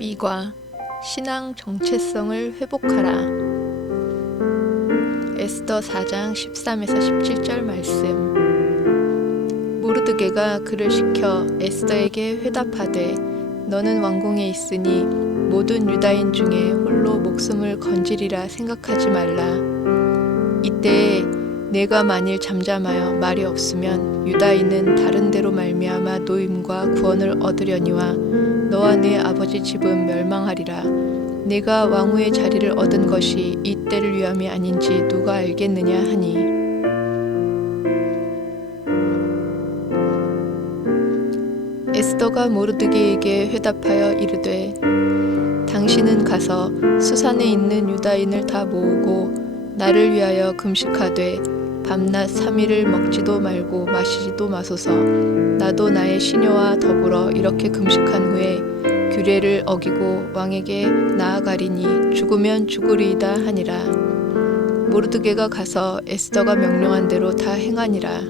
12과 신앙 정체성을 회복하라. 에스더 4장 13에서 17절 말씀. 모르드게가 그를 시켜 에스더에게 회답하되 너는 왕궁에 있으니 모든 유다인 중에 홀로 목숨을 건지리라 생각하지 말라. 이때에 내가 만일 잠잠하여 말이 없으면 유다인은 다른 데로 말미암아 노임과 구원을 얻으려니와 너와 네 아버지 집은 멸망하리라. 내가 왕후의 자리를 얻은 것이 이 때를 위함이 아닌지 누가 알겠느냐 하니 에스더가 모르드게에게 회답하여 이르되 당신은 가서 수산에 있는 유다인을 다 모으고 나를 위하여 금식하되 밤낮 3일을 먹지도 말고 마시지도 마소서. 나도 나의 시녀와 더불어 이렇게 금식한 후에 규례를 어기고 왕에게 나아가리니 죽으면 죽으리이다 하니라. 모르드게가 가서 에스더가 명령한 대로 다 행하니라.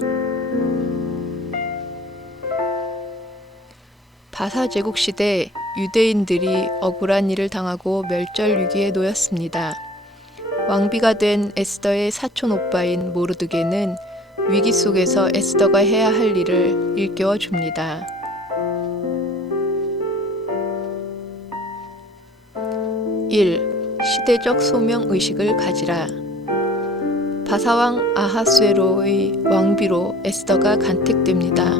바사 제국 시대 유대인들이 억울한 일을 당하고 멸절 위기에 놓였습니다. 왕비가 된 에스더의 사촌 오빠인 모르드게는 위기 속에서 에스더가 해야 할 일을 일깨워 줍니다. 1. 시대적 소명의식을 가지라. 바사왕 아하수에로의 왕비로 에스더가 간택됩니다.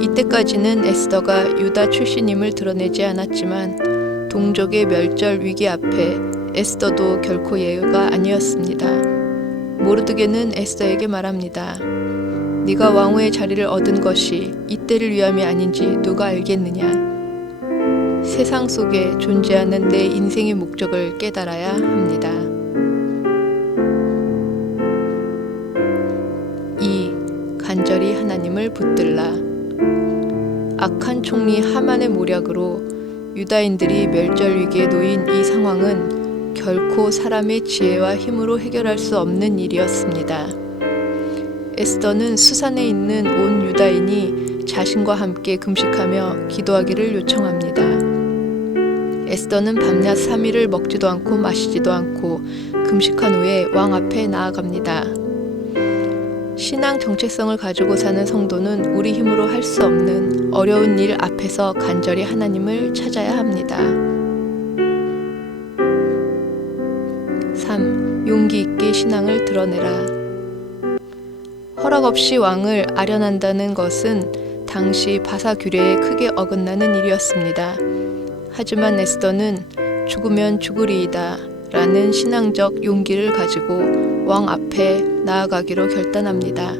이때까지는 에스더가 유다 출신임을 드러내지 않았지만 동족의 멸절 위기 앞에 에스더도 결코 예외가 아니었습니다. 모르드게는 에스더에게 말합니다. 네가 왕후의 자리를 얻은 것이 이 때를 위함이 아닌지 누가 알겠느냐. 세상 속에 존재하는 내 인생의 목적을 깨달아야 합니다. 2. 간절히 하나님을 붙들라. 악한 총리 하만의 모략으로 유다인들이 멸절 위기에 놓인 이 상황은 결코 사람의 지혜와 힘으로 해결할 수 없는 일이었습니다. 에스더는 수산에 있는 온 유다인이 자신과 함께 금식하며 기도하기를 요청합니다. 에스더는 밤낮 3일을 먹지도 않고 마시지도 않고 금식한 후에 왕 앞에 나아갑니다. 신앙 정체성을 가지고 사는 성도는 우리 힘으로 할 수 없는 어려운 일 앞에서 간절히 하나님을 찾아야 합니다. 3. 용기 있게 신앙을 드러내라. 허락 없이 왕을 아련한다는 것은 당시 바사 규례에 크게 어긋나는 일이었습니다. 하지만 에스더는 죽으면 죽으리이다 라는 신앙적 용기를 가지고 왕 앞에 나아가기로 결단합니다.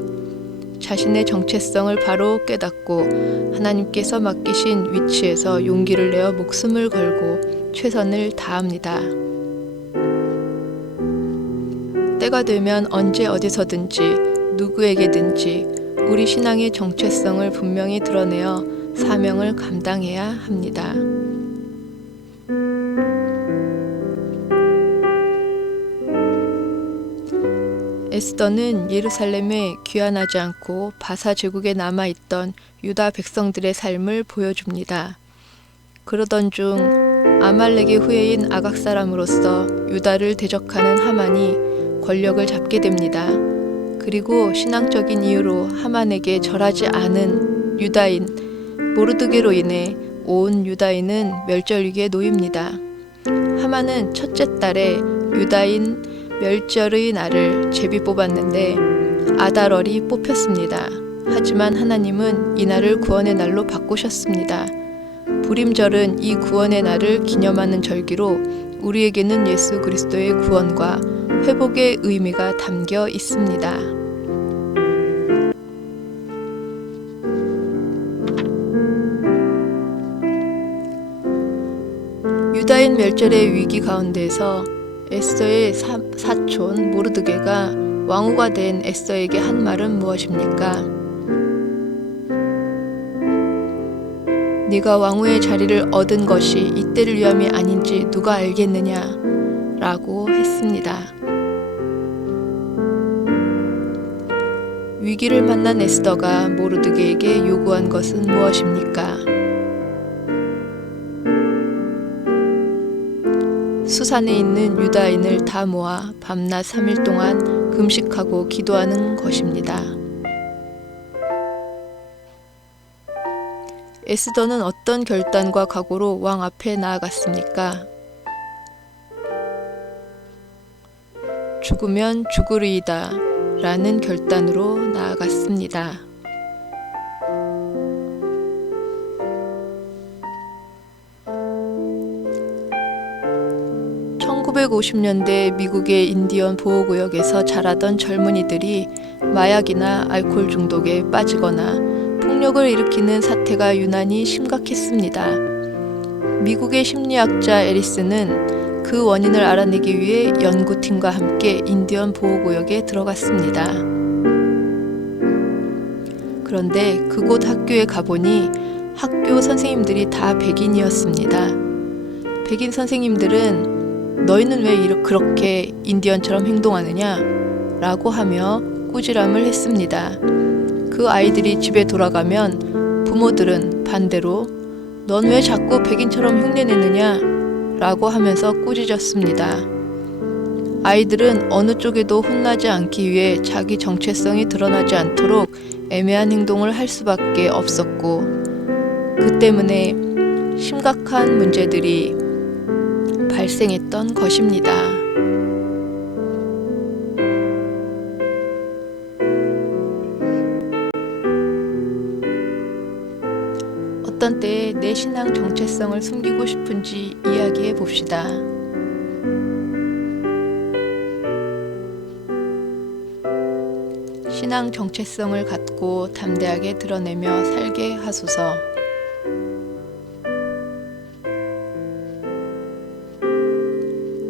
자신의 정체성을 바로 깨닫고 하나님께서 맡기신 위치에서 용기를 내어 목숨을 걸고 최선을 다합니다. 때가 되면 언제 어디서든지 누구에게든지 우리 신앙의 정체성을 분명히 드러내어 사명을 감당해야 합니다. 에스더는 예루살렘에 귀환하지 않고 바사 제국에 남아있던 유다 백성들의 삶을 보여줍니다. 그러던 중 아말렉의 후예인 아각 사람으로서 유다를 대적하는 하만이 권력을 잡게 됩니다. 그리고 신앙적인 이유로 하만에게 절하지 않은 유다인 모르드게로 인해 온 유다인은 멸절 위기에 놓입니다. 하만은 첫째 달에 유다인 멸절의 날을 제비 뽑았는데 아달월이 뽑혔습니다. 하지만 하나님은 이 날을 구원의 날로 바꾸셨습니다. 부림절은 이 구원의 날을 기념하는 절기로 우리에게는 예수 그리스도의 구원과 회복의 의미가 담겨 있습니다. 유다인 멸절의 위기 가운데서 에스더의 사촌 모르드게가 왕후가 된 에스더에게 한 말은 무엇입니까? 네가 왕후의 자리를 얻은 것이 이 때를 위함이 아닌지 누가 알겠느냐 라고 했습니다. 위기를 만난 에스더가 모르드게에게 요구한 것은 무엇입니까? 수산에 있는 유다인을 다 모아 밤낮 3일 동안 금식하고 기도하는 것입니다. 에스더는 어떤 결단과 각오로 왕 앞에 나아갔습니까? 죽으면 죽으리이다 라는 결단으로 나아갔습니다. 1950년대 미국의 인디언 보호구역에서 자라던 젊은이들이 마약이나 알코올 중독에 빠지거나 폭력을 일으키는 사태가 유난히 심각했습니다. 미국의 심리학자 에리스는 그 원인을 알아내기 위해 연구팀과 함께 인디언 보호구역에 들어갔습니다. 그런데 그곳 학교에 가보니 학교 선생님들이 다 백인이었습니다. 백인 선생님들은 너희는 왜 그렇게 인디언처럼 행동하느냐? 라고 하며 꾸지람을 했습니다. 그 아이들이 집에 돌아가면 부모들은 반대로 넌 왜 자꾸 백인처럼 흉내내느냐? 라고 하면서 꾸짖었습니다. 아이들은 어느 쪽에도 혼나지 않기 위해 자기 정체성이 드러나지 않도록 애매한 행동을 할 수밖에 없었고, 그 때문에 심각한 문제들이 발생했던 것입니다. 어떤 때에 내 신앙 정체성을 숨기고 싶은지 이야기해 봅시다. 신앙 정체성을 갖고 담대하게 드러내며 살게 하소서.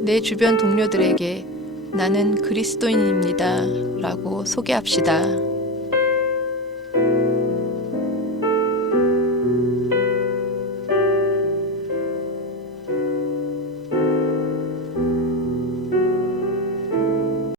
내 주변 동료들에게 나는 그리스도인입니다 라고 소개합시다.